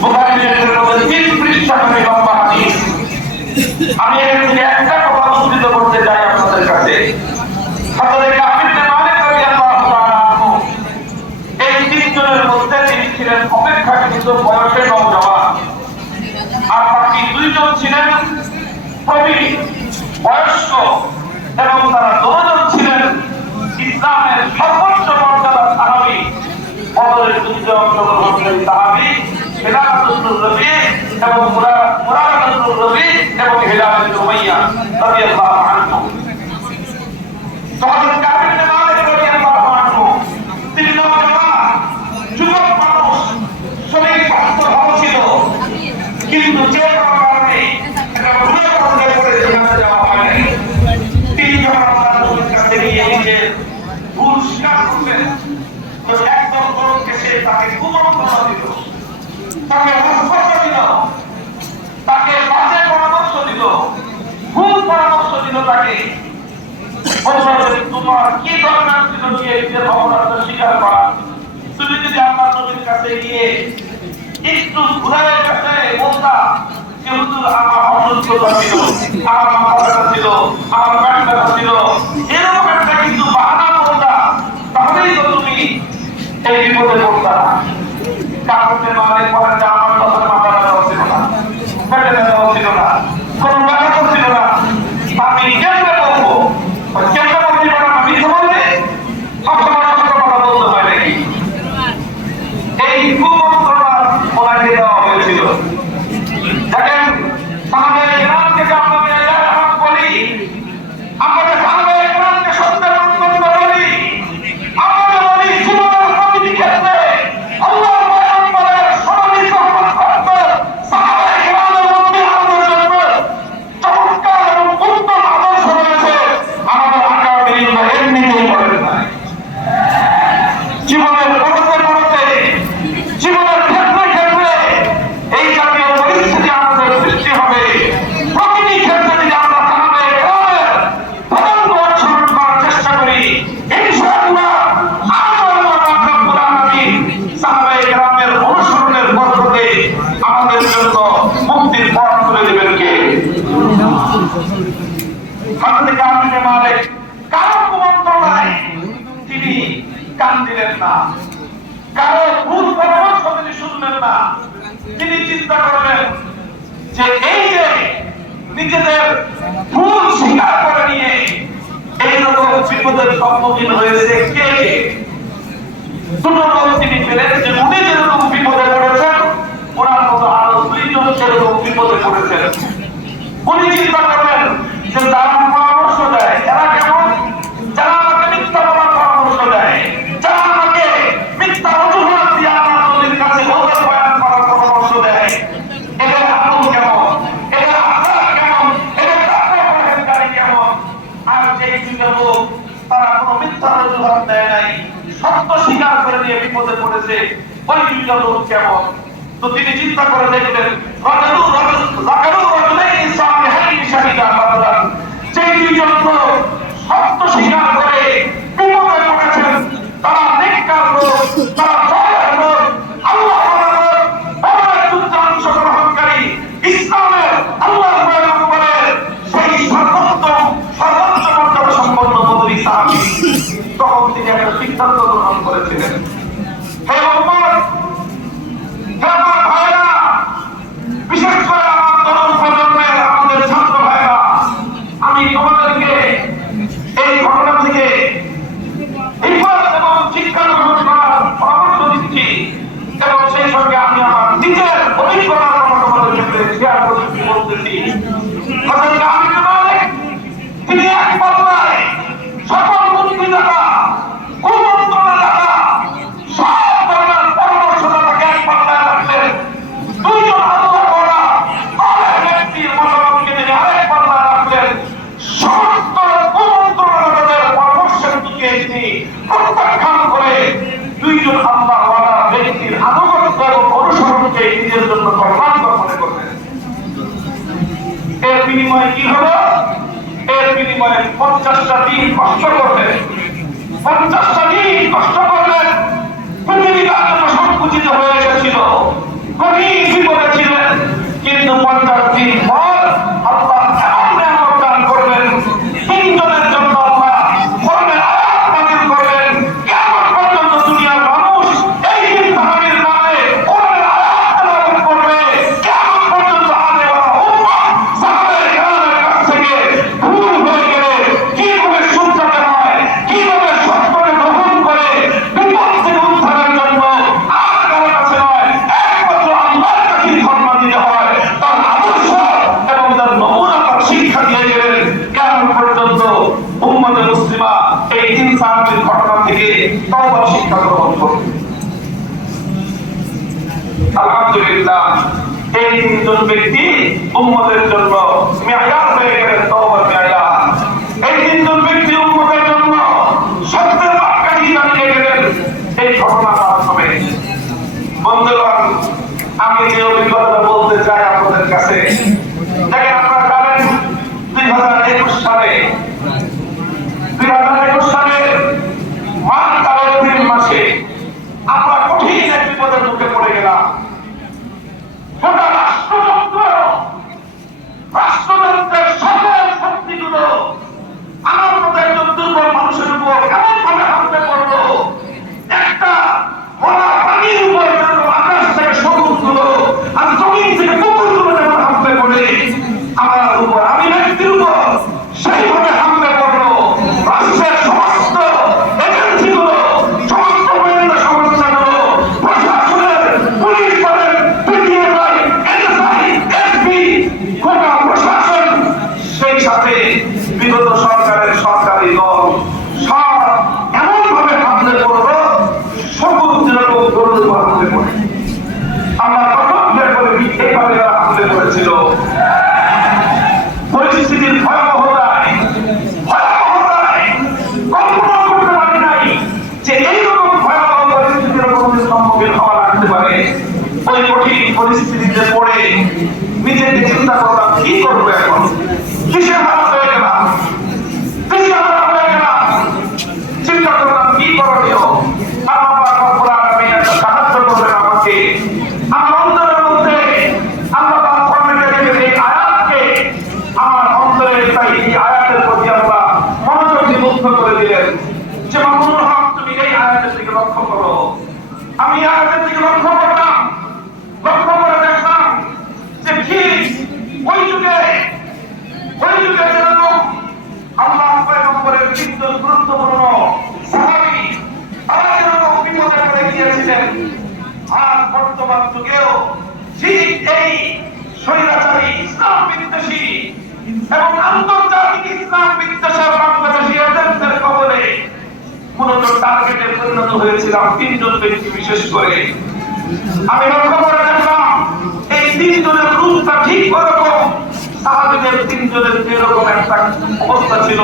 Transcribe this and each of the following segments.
বুখারী শরীফের মধ্যে 3 পৃষ্ঠা করে লম্বা হাদিস। আমি এখান থেকে একটা কথা উদ্ধৃত করতে চাই আপনাদের কাছে। হযরত কাফির ইবনে মালিক রাদিয়াল্লাহু তাআলা আনহু এই 3 জনের মধ্যে তিনি ছিলেন অপেক্ষাকৃত বয়সে নওজওয়ান, আর বাকি 2 জন ছিলেন প্রবীণ বয়স্ক, এবং তারা 2 জন ছিলেন ইসলামের সর্বোচ্চ মর্যাদার সাহাবী, বদরের যুদ্ধে অংশগ্রহণকারী সাহাবী হিলাল ইবনে রবি এবং মুরাদ ইবনে রবি এবং হিলাল ইবনে উমাইয়া রাদিয়াল্লাহু আনহু। তখন কাফির ইবনে মালিক রাদিয়াল্লাহু আনহু তিনি নওজওয়ান যুবক মানুষ, শরীর স্বাস্থ্য ভালো ছিল, কিন্তু যে কোনো কারণে একটা ভুলের মধ্যে পড়ে জানাতে যাওয়া হয়নি। তিনি যখন আল্লাহর নবীর কাছে গিয়ে নিজের ভুল স্বীকার করলেন, তো একদম লোককে সে তাকে কুমন্ত্রণা দিল, তাকে অস্পষ্ট দিল, তাকে বাজে পরামর্শ দিল, ভুল পরামর্শ দিল তাকে। তোমার কি দরকার ছিল গিয়ে নিজের অপরাধ স্বীকার করা? তুমি যদি আল্লাহর নবীর কাছে গিয়ে একটু ঘুরে কাছে বলতা যে হুজুর আমার অসুস্থতা ছিল, আমার মাথা ব্যথা ছিল, আমার পেট ব্যথা ছিল, এরকম একটা কিন্তু বাহানা বলতা, তাহলেই তো তুমি এই বিপদে পড়তা না। কাপড়ের মাঝে পড়ে যে আমার কথার মাথা ব্যথা হচ্ছিল না, পেটে ব্যথা হচ্ছিল না, কোনো ব্যথা করছিল না, আমি কেমনে বলবো? কেমনে বলছি না? আমি তো বললে সবসময় কথা বলতে হয় নাকি? এই কুমন্ত্রণা ওনাকে দেওয়া হয়েছিল। দেখেন, সাহাবায়ে কেরামকে আমরা বলি, আমরা সাহাবায়ে কেরামকে সত্যের মন্তব্য বলি, আমরা বলি জীবনের প্রতিটি ক্ষেত্রে আল্লাহর পয়গম্বরের সমাধি গ্রহণ করতে সাহাবায়ে কেরামের মধ্যে আমাদের জন্য চমৎকার এবং উত্তম আদর্শ রয়েছে। আমাদের আকাবিরিনরা এমনিতেই করেন না। জীবনের পড়তে পড়তে, জীবনের ক্ষেত্রে ক্ষেত্রে এই জাতীয় পরিস্থিতি আমাদের সৃষ্টি হবে। প্রতিটি ক্ষেত্রে যদি আমরা সাহাবায়ে কেরামের পদাঙ্ক অনুসরণ করার চেষ্টা করি, ইনশাআল্লাহ আল্লাহ রাব্বুল আলামিন সাহাবায়ে কেরামের অনুসরণের বরকতে আমাদের জন্য মুক্তির পথ খুলে দেবেন কে? হযরত কাফির ইবনে মালিক কারো কুমন্ত্রণায় তিনি কান দিলেন না, কারো ভুল পরামর্শ তিনি শুনলেন না। তিনি চিন্তা করলেন যে এই যে নিজেদের ভুল স্বীকার করে নিয়ে এইরকম বিপদের সম্মুখীন হয়েছে কে কে? 2 লোক তিনি পেলেন যে উনি যেরকম বিপদে পড়েছেন, ওনার মতো আরো 2 জন সেরকম বিপদে পড়েছেন। উনি চিন্তা করলেন যে যারা পরামর্শ দেয় এরা কেমন? যারা আমাকে মিথ্যা বলার পরামর্শ দেয়, যারা আমাকে মিথ্যা অজুহাত দিয়ে আমার নবীর কাছে ওদের বয়ান করার পরামর্শ দেয়, এদের আমল কেমন, এদের আচার কেমন, এদের তাকওয়া পরহেজগারি কেমন? আর যেই 2 লোক তারা কোনো মিথ্যা অজুহাত দেয় নাই, সত্য স্বীকার করে নিয়ে বিপদে পড়েছে, ওই 2 লোক কেমন? তো তিনি চিন্তা করে দেখলেন যেই 2 জন লোক সত্য স্বীকার করে বিপদে পড়েছেন, তারা নেককার লোক, তারা সালেহ লোক, আল্লাহর লোক, বদরের যুদ্ধে অংশগ্রহণকারী, ইসলামের আল্লাহর পয়গম্বরের সেই সর্বোচ্চ মর্যাদা সম্পন্ন বদরী সাহাবী। তখন তিনি একটা সিদ্ধান্ত গ্রহণ করেছিলেন, হে উম্মত, হে আমার ভাইরা, বিশেষ করে আমার তরুণ প্রজন্মের আমাদের ছাত্র ভাইরা, আমি তোমাদেরকে এই ঘটনা থেকে বিপদ এবং শিক্ষা গ্রহণ করার পরামর্শ দিচ্ছি, এবং সেই সঙ্গে আমি আমার নিজের অভিজ্ঞতার কথা তোমাদের ক্ষেত্রে শেয়ার করতে বলতেছি। হযরত কাফির ইবনে মালিক তিনি এক পাল্লায় সকল মুক্তিদাতা, কুমন্ত্রণাদাতা, সব ধরনের পরামর্শদাতাকে এক পাল্লায় রাখলেন। 2 জন আল্লাহওয়ালা সালেহ ব্যক্তির মতামতকে তিনি আরেক পাল্লায় রাখলেন। সমস্ত কুমন্ত্রণাদাতাদের পরামর্শের দিকে তিনি প্রত্যাখ্যান করে 2 জন আল্লাহওয়ালা ব্যক্তির আনুগত্য এবং অনুসরণকে নিজের জন্য কল্যাণকর মনে করলেন। এর বিনিময়ে কি হলো? এর বিনিময়ে 50টা দিন কষ্ট করলেন। 50টা দিন কষ্ট করলেন। পৃথিবীটা সংকুচিত হয়ে গেছিল। আলহামদুলিল্লাহ এই তিনজন ব্যক্তি উম্মতের জন্য মেয়ার হয়ে গেলেন, তওবার মেয়ার। এই তিনজন ব্যক্তি উম্মতের জন্য সত্যের মাপকাঠি দাঁড়িয়ে গেলেন এই ঘটনার মাধ্যমে। বন্ধুগণ, আমি যে অভিজ্ঞতা বলতে চাই আপনাদের কাছে, দেখেন আপনারা জানেন 2021 সালের মার্চ আর এপ্রিল মাসে আমরা কঠিন এক বিপদের মুখে পড়ে গেলাম। গোটা রাষ্ট্রযন্ত্রের সকল শক্তিগুলো আমার মতো একজন দুর্বল মানুষের উপর এমন ভাবে হামলে পড়লো, একটা মরা পানির উপর যেরকম আকাশ থেকে সমুদ্রগুলো আর জমিন থেকে পুকুরগুলো যেমন হামলে পড়ে আমার উপর, আমি ব্যক্তির উপর সেইভাবে হামলে পড়লো। রাষ্ট্রের সমস্ত এজেন্সিগুলো, সমস্ত গোয়েন্দা সংস্থাগুলো, প্রশাসনের পুলিশ বলেন, পিটিআই, এনএসআই, এসপি, গোটা প্রশাসন, সেই সাথে বিগত সরকারের সরকারি দল সব এমন ভাবে হামলে পড়লো, সমুদ্রের গরুর উপর হামলে পড়ে। আমরা কত বের করে এইভাবে হামলে পড়েছিল। পরিস্থিতির ভয়াবহতায় কল্পনা করতে পারি নাই যে এইরকম ভয়াবহ পরিস্থিতির সম্মুখীন হওয়া লাগতে পারে। ওই কঠিন পরিস্থিতিতে পড়ে নিজেকে চিন্তা করলাম, কি করবো এখন, কিসে হারা হয়ে গেলাম, চিন্তা করলাম কি করণীয়। সাহায্য করবেন আমাকে। আমার অন্তরের মধ্যে আল্লাহ আয়াতকে আমার অন্তরের তাই এই আয়াতের প্রতি আল্লাহ মনোযোগ নিবদ্ধ করে দিলেন যে মামুনুল হক, তুমি এই আয়াতের দিকে লক্ষ্য করো। আমি আয়াতের দিকে লক্ষ্য করলাম, লক্ষ্য করে দেখলাম যে ঠিক ওই যুগে যেরকম আল্লাহ পয়গম্বরের তিনজন গুরুত্বপূর্ণ সাহাবী তারা যেরকম বিপদে পড়ে গিয়েছিলেন, আর বর্তমান যুগেও ঠিক এই স্বৈরাচারী ইসলাম বিদ্বেষী এবং আন্তর্জাতিক ইসলাম বিদ্বেষের বাংলাদেশী এজেন্টদের কবলে মূলত টার্গেটে পরিণত হয়েছিলাম তিনজন ব্যক্তি বিশেষ করে। আমি লক্ষ্য করে দেখলাম এই তিনজনের রূপটা ঠিক ওরকম সাহাবীদের তিনজনের যেরকম একটা অবস্থা ছিল।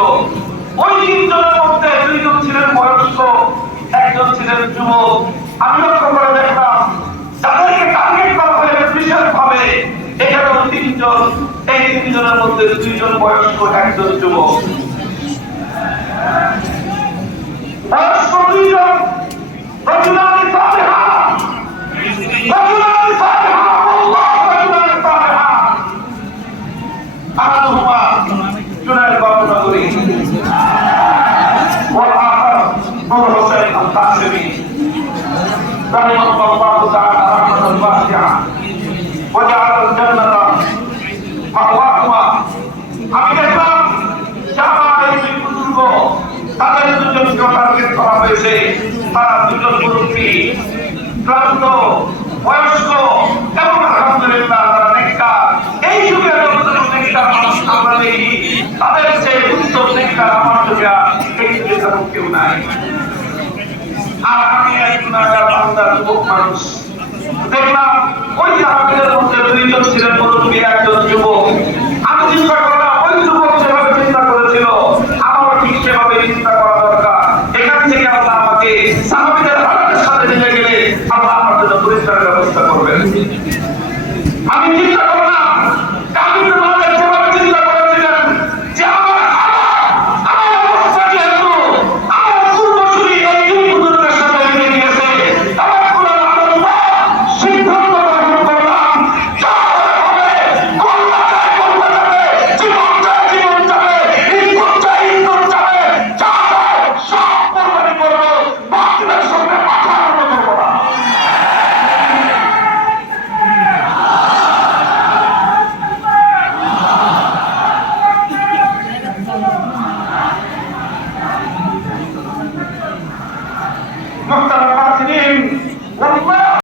ওই তিনজনের মধ্যে দুইজন ছিলেন বয়স্ক, একজন ছিলেন যুবক। আমি লক্ষ্য করে দেখলাম যাদেরকে টার্গেট করা হয়েছে বিশেষ ভাবে এখানেও তিনজন, এই তিনজনের মধ্যে দুইজন বয়স্ক, একজন যুবক। বয়স্ক দুইজন রজুলানি সালেহা, রজুলানি সালেহা, আল্লাহ রজুলানি সালেহা। আহাদুহুমা জুনায়েদ বাবনগরী ওয়াল আখার নূর হোসেন আল-কাসেমি রাহিমাহুল্লাহ তাআলা রাহমাতান ওয়াসিআ ওয়া জাআলাল জান্নাতা মাওয়াহুমা। আমি দেখলাম যারা এই বুজুর্গ, তাদের দুজনকে টার্গেট করা হয়েছে। তারা দুজন মুরব্বী, ক্লান্ত, বয়স্ক এবং আলহামদুলিল্লাহ তারা নেককার। এই যুগে নেককার মানুষ আমরা দেখি, তাদের চেয়ে উত্তম নেককার আমার যুগে এই যুগে তেমন কেউ নাই। আর আমি একজন বান্দা যুবক মানুষ দেখলাম ওই সাহাবীদের মধ্যে দুইজন ছিলেন মুরব্বী, একজন যুবক। আমি চিন্তা করলাম ওই যুবক যেভাবে চিন্তা করেছিল আমার ঠিক সেভাবে চিন্তা করা দরকার। এখান থেকে আল্লাহ আমাকে সাহাবীদের হালাতের সাথে নিয়ে গেলে আল্লাহ আমার জন্য পরিষ্কারের ব্যবস্থা করবেন।